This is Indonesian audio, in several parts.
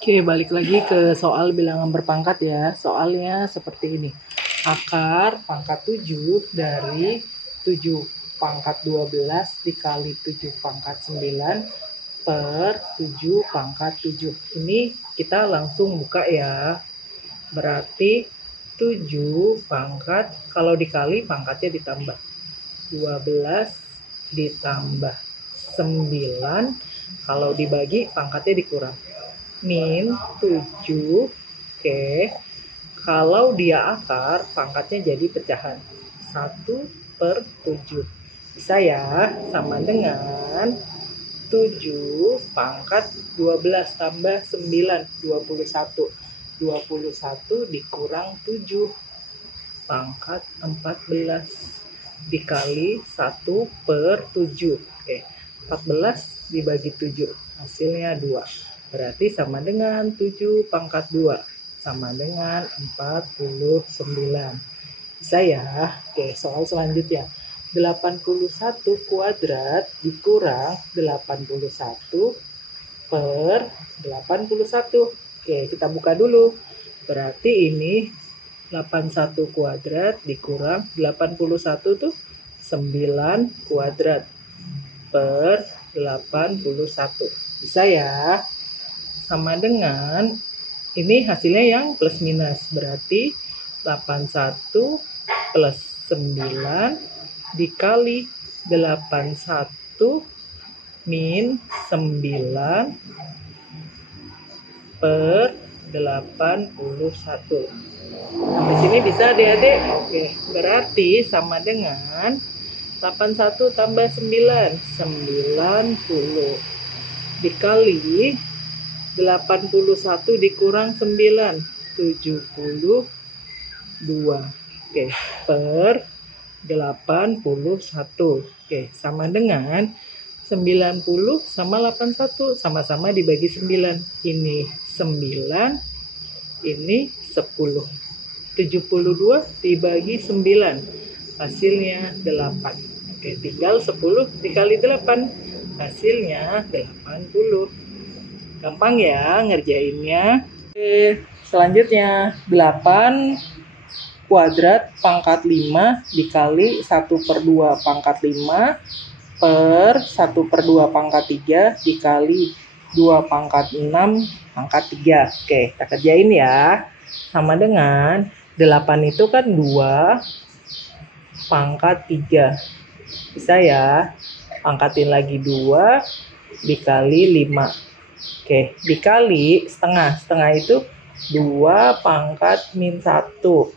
Oke, balik lagi ke soal bilangan berpangkat ya. Soalnya seperti ini. Akar pangkat 7 dari 7 pangkat 12 dikali 7 pangkat 9 per 7 pangkat 7. Ini kita langsung buka ya. Berarti 7 pangkat, kalau dikali pangkatnya ditambah. 12 ditambah 9, kalau dibagi pangkatnya dikurang. Min 7. Oke, kalau dia akar pangkatnya jadi pecahan 1/7. Bisa ya, sama dengan 7 pangkat 12 tambah 9, 21. 21 dikurang 7 pangkat 14 dikali 1/7. Oke, 14 dibagi 7 hasilnya 2. Berarti sama dengan 7 pangkat 2 sama dengan 49. Bisa ya? Oke, soal selanjutnya. 81 kuadrat dikurang 81 per 81. Oke, kita buka dulu. Berarti ini 81 kuadrat dikurang 81 tuh 9 kuadrat per 81. Bisa ya? Sama dengan ini hasilnya yang plus minus. Berarti 81 plus 9 dikali 81 min 9 per 81. Sampai sini bisa adik-adik? Oke, berarti sama dengan 81 tambah 9, 90. Dikali 81 dikurang 9, 72. Oke, per 81. Oke, sama dengan 90 sama 81, sama-sama dibagi 9. Ini 9, ini 10. 72 dibagi 9, hasilnya 8. Oke, tinggal 10 dikali 8, hasilnya 80. Gampang ya ngerjainnya. Oke, selanjutnya 8 kuadrat pangkat 5 dikali 1/2 pangkat 5 per 1/2 pangkat 3 dikali 2 pangkat 6 pangkat 3. Oke, kita kerjain ya. Sama dengan 8 itu kan 2 pangkat 3. Bisa ya? Angkatin lagi 2 dikali 5. Oke, dikali setengah. Setengah itu 2 pangkat min 1.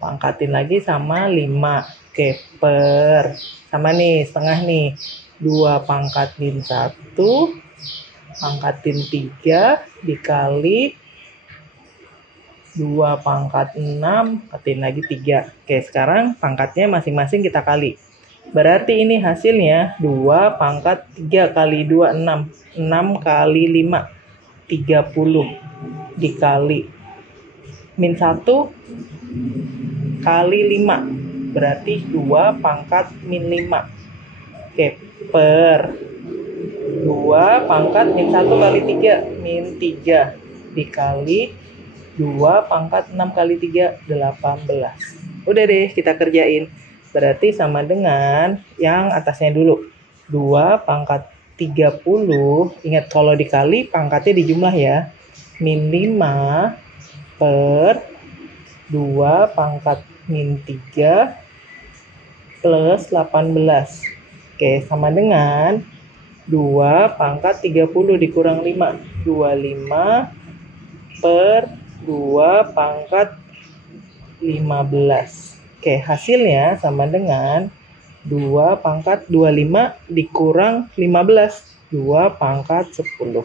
Pangkatin lagi sama 5. Oke, per. Sama nih, setengah nih. 2 pangkat min 1. Pangkatin 3 dikali 2 pangkat 6. Pangkatin lagi 3. Oke, sekarang pangkatnya masing-masing kita kali. Berarti ini hasilnya 2 pangkat 3 kali 2, 6. 6 kali 5, 30. Dikali min 1 kali 5. Berarti 2 pangkat min 5. Oke, per 2 pangkat min 1 kali 3, min 3. Dikali 2 pangkat 6 kali 3, 18. Udah deh, kita kerjain. Berarti sama dengan yang atasnya dulu. 2 pangkat 30. Ingat kalau dikali pangkatnya dijumlah ya. Min 5 per 2 pangkat min 3 plus 18. Oke, sama dengan 2 pangkat 30 dikurang 5. 25 per 2 pangkat 15. Oke, hasilnya sama dengan 2 pangkat 25 dikurang 15. 2 pangkat 10.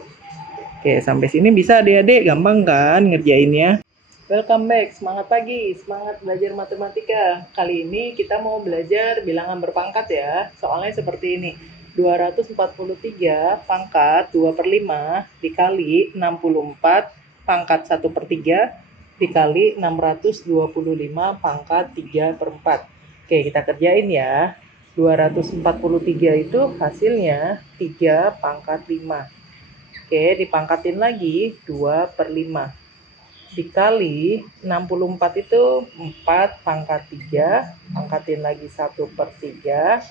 Oke, sampai sini bisa adik-adik, gampang kan ngerjainnya? Welcome back, semangat pagi, semangat belajar matematika. Kali ini kita mau belajar bilangan berpangkat ya. Soalnya seperti ini. 243 pangkat 2/5 dikali 64 pangkat 1/3 dikali 625 pangkat 3/4. Oke, kita kerjain ya. 243 itu hasilnya 3 pangkat 5. Oke, dipangkatin lagi 2/5. Dikali 64 itu 4 pangkat 3, pangkatin lagi 1/3,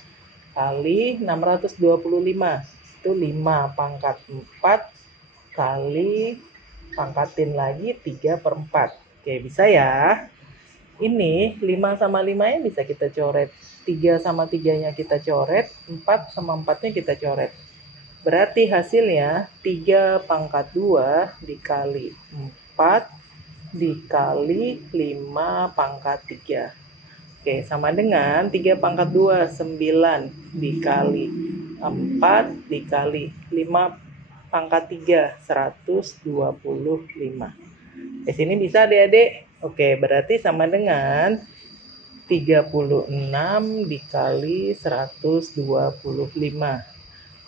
kali 625. Itu 5 pangkat 4, kali pangkatin lagi 3/4. Oke, bisa ya. Ini 5 sama 5-nya bisa kita coret. 3 sama 3-nya kita coret, 4 sama 4-nya kita coret. Berarti hasilnya 3 pangkat 2 dikali 4 dikali 5 pangkat 3. Oke, sama dengan 3 pangkat 2, 9 dikali 4 dikali 5 pangkat 3, 125. Di sini bisa adik-adik. Oke, berarti sama dengan 36 dikali 125.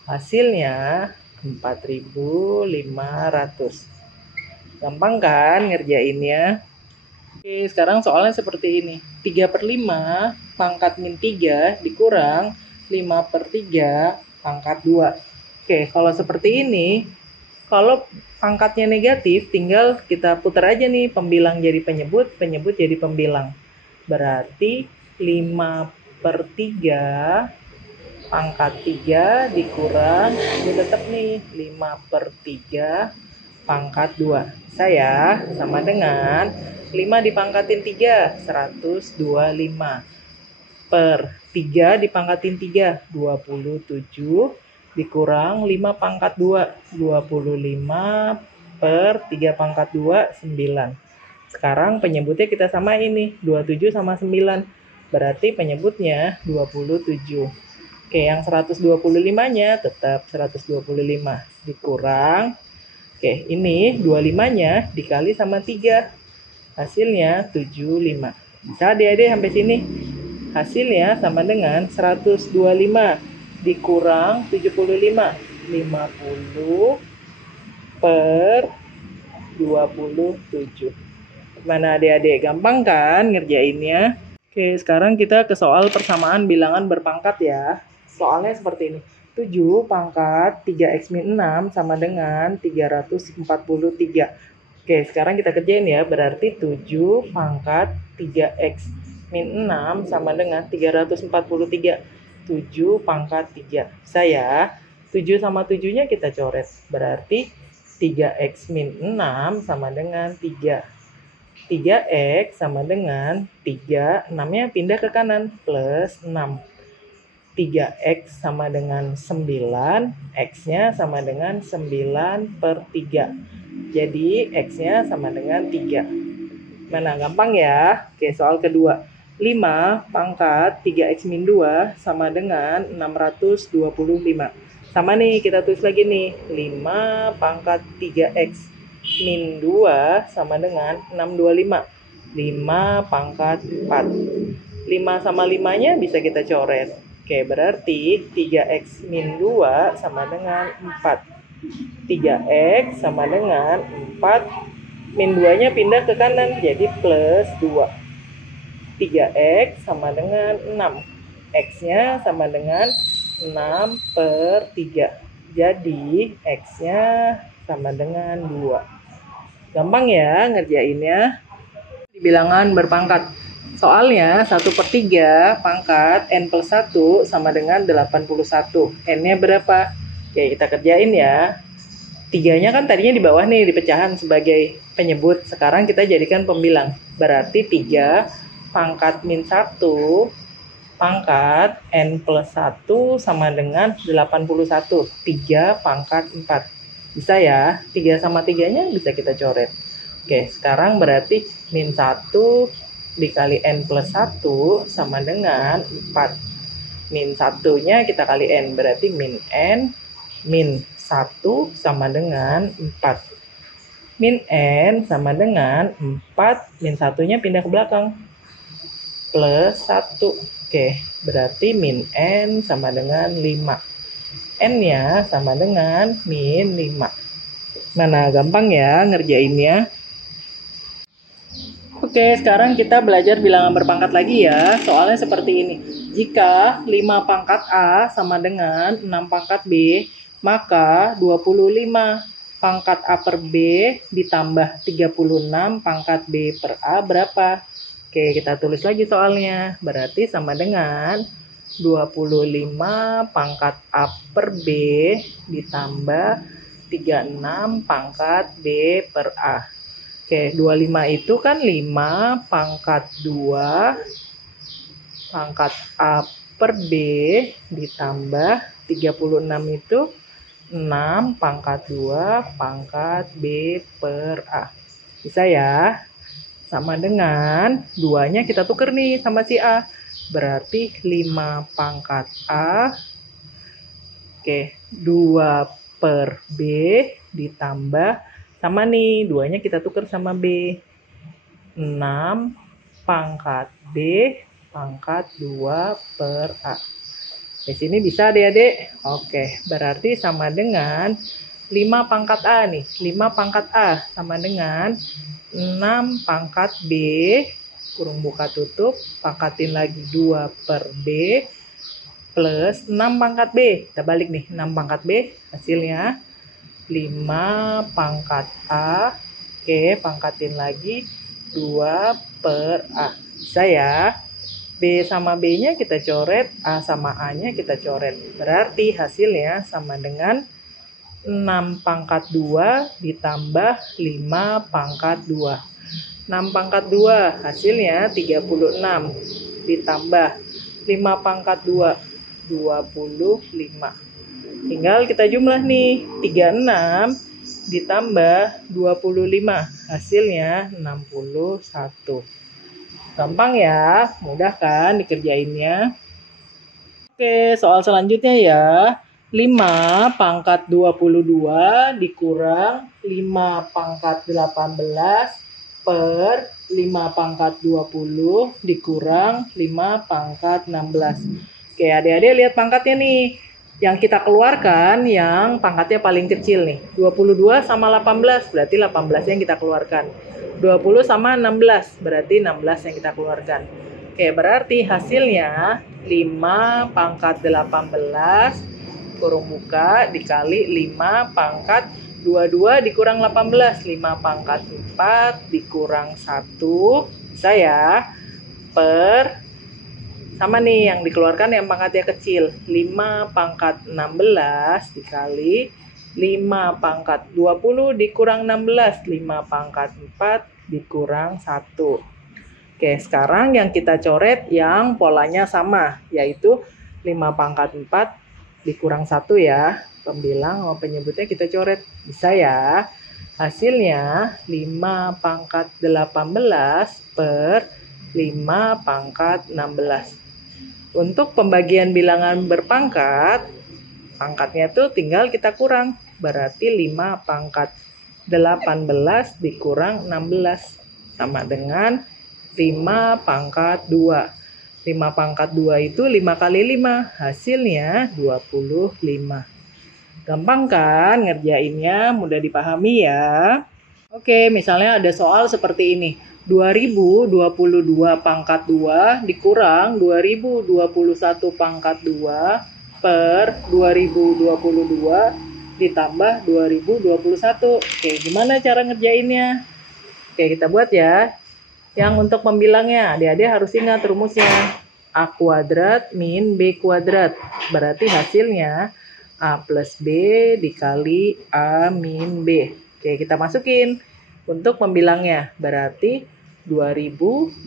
Hasilnya 4.500. Gampang kan ngerjainnya? Oke, sekarang soalnya seperti ini. 3/5 pangkat min 3 dikurang 5/3 pangkat 2. Oke, kalau seperti ini, kalau pangkatnya negatif, tinggal kita putar aja nih, pembilang jadi penyebut, penyebut jadi pembilang. Berarti 5/3 pangkat 3 dikurang, ini tetap nih 5/3 pangkat 2. Saya sama dengan 5 dipangkatin 3, 125. Per 3 dipangkatin 3, 27. Dikurang 5 pangkat 2, 25. Per 3 pangkat 2, 9. Sekarang penyebutnya kita samain nih, 27 sama 9. Berarti penyebutnya 27. Oke, yang 125-nya tetap 125. Dikurang. Oke, ini 25-nya dikali sama 3. Hasilnya 75. Bisa adik-adik sampai sini? Hasilnya sama dengan 125 dikurang 75. 50 per 27. Gimana adik-adik? Gampang kan ngerjainnya? Oke, sekarang kita ke soal persamaan bilangan berpangkat ya. Soalnya seperti ini. 7 pangkat 3x min 6 sama dengan 343. Oke, sekarang kita kerjain ya. Berarti 7 pangkat 3x min 6 sama dengan 343. 7 pangkat 3. Bisa ya? 7 sama 7-nya kita coret. Berarti 3x min 6 sama dengan 3. 3x sama dengan 3. 6-nya pindah ke kanan. Plus 6. 3x sama dengan 9, x-nya sama dengan 9/3. Jadi x-nya sama dengan 3. Mana gampang ya? Oke, soal kedua. 5 pangkat 3x min 2 sama dengan 625. Sama nih, kita tulis lagi nih. 5 pangkat 3x min 2 sama dengan 625. 5 pangkat 4. 5 sama 5-nya bisa kita coret. Oke, berarti 3x min 2 sama dengan 4. 3x sama dengan 4. Min 2-nya pindah ke kanan, jadi plus 2. 3x sama dengan 6. X-nya sama dengan 6/3. Jadi, X-nya sama dengan 2. Gampang ya ngerjainnya. Di bilangan berpangkat. Soalnya 1/3 pangkat n plus 1 sama dengan 81. N-nya berapa? Oke, kita kerjain ya. 3-nya kan tadinya di bawah nih, di pecahan sebagai penyebut. Sekarang kita jadikan pembilang. Berarti 3 pangkat min 1 pangkat n plus 1 sama dengan 81. 3 pangkat 4. Bisa ya? 3 sama 3-nya bisa kita coret. Oke, sekarang berarti min 1 dikali n plus 1 sama dengan 4. Min 1-nya kita kali n, berarti min n min 1 sama dengan 4. Min n sama dengan 4, min 1-nya pindah ke belakang. Plus 1. Oke, berarti min n sama dengan 5. N-nya sama dengan min 5. Mana gampang ya ngerjainnya? Oke, sekarang kita belajar bilangan berpangkat lagi ya. Soalnya seperti ini. Jika 5 pangkat A sama dengan 6 pangkat B, maka 25 pangkat A per B ditambah 36 pangkat B per A berapa? Oke, kita tulis lagi soalnya. Berarti sama dengan 25 pangkat A per B ditambah 36 pangkat B per A. Oke, 25 itu kan 5 pangkat 2 pangkat A per B ditambah 36 itu 6 pangkat 2 pangkat B per A. Bisa ya? Sama dengan 2-nya kita tuker nih sama si A. Berarti 5 pangkat A. Oke, 2 per B ditambah sama nih, 2-nya kita tuker sama B. 6 pangkat B pangkat 2 per A. Di sini bisa adik-adik. Oke, berarti sama dengan 5 pangkat A nih. 5 pangkat A sama dengan 6 pangkat B, kurung buka tutup, pangkatin lagi 2 per B, plus 6 pangkat B. Kita balik nih, 6 pangkat B, hasilnya 5 pangkat A. Oke, pangkatin lagi 2 per A. Bisa ya? B sama B-nya kita coret, A sama A-nya kita coret. Berarti hasilnya sama dengan 6 pangkat 2 ditambah 5 pangkat 2. 6 pangkat 2 hasilnya 36 ditambah 5 pangkat 2, 25. Tinggal kita jumlah nih, 36 ditambah 25 hasilnya 61. Gampang ya, mudah kan dikerjainnya. Oke, soal selanjutnya ya. 5 pangkat 22 dikurang 5 pangkat 18 per 5 pangkat 20 dikurang 5 pangkat 16. Oke, adik-adik lihat pangkatnya nih. Yang kita keluarkan yang pangkatnya paling kecil nih. 22 sama 18, berarti 18 yang kita keluarkan. 20 sama 16, berarti 16 yang kita keluarkan. Oke, berarti hasilnya 5 pangkat 18 kurung buka dikali 5 pangkat 22 dikurang 18, 5 pangkat 4 dikurang 1, bisa ya, per, sama nih yang dikeluarkan yang pangkatnya kecil, 5 pangkat 16 dikali 5 pangkat 20 dikurang 16, 5 pangkat 4 dikurang 1. Oke, sekarang yang kita coret yang polanya sama, yaitu 5 pangkat 4 dikurang 1 ya. Pembilang sama penyebutnya kita coret. Bisa ya. Hasilnya 5 pangkat 18 per 5 pangkat 16. Untuk pembagian bilangan berpangkat, pangkatnya tuh tinggal kita kurang. Berarti 5 pangkat 18 dikurang 16. Sama dengan 5 pangkat 2. 5 pangkat 2 itu 5 kali 5, hasilnya 25. Gampang kan ngerjainnya, mudah dipahami ya. Oke, misalnya ada soal seperti ini. 2022 pangkat 2 dikurang 2021 pangkat 2 per 2022 ditambah 2021. Oke, gimana cara ngerjainnya? Oke, kita buat ya. Yang untuk pembilangnya, adik-adik harus ingat rumusnya. A kuadrat min B kuadrat. Berarti hasilnya A plus B dikali A min B. Oke, kita masukin untuk pembilangnya. Berarti 2022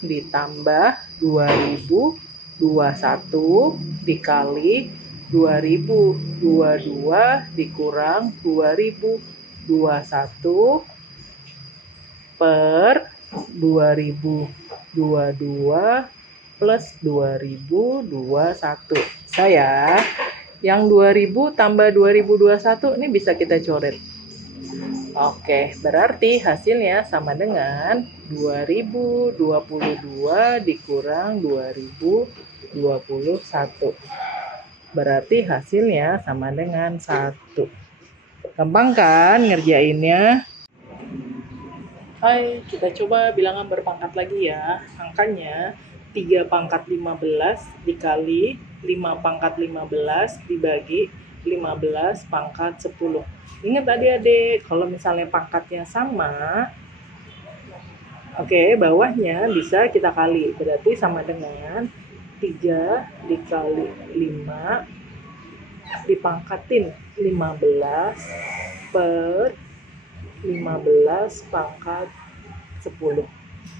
ditambah 2021 dikali 2022 dikurang 2021 per 2022 plus 2021. Saya yang 2000 tambah 2021 ini bisa kita coret. Oke, berarti hasilnya sama dengan 2022 dikurang 2021. Berarti hasilnya sama dengan 1. Gampang kan ngerjainnya? Hai, kita coba bilangan berpangkat lagi ya. Angkanya 3 pangkat 15 dikali 5 pangkat 15 dibagi 15 pangkat 10. Ingat adik-adik, kalau misalnya pangkatnya sama, oke, bawahnya bisa kita kali. Berarti sama dengan 3 dikali 5 dipangkatin 15 per 15 pangkat 10.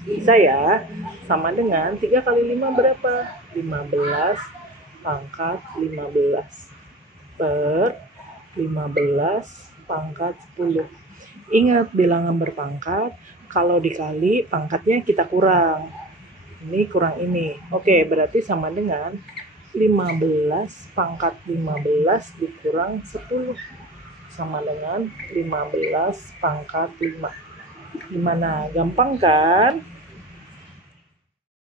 Bisa ya? Sama dengan 3 kali 5 berapa? 15 pangkat 15 per 15 pangkat 10. Ingat, bilangan berpangkat, kalau dikali pangkatnya kita kurang. Ini kurang ini. Oke, berarti sama dengan 15 pangkat 15 dikurang 10. Sama dengan 15 pangkat 5. Gimana? Gampang kan?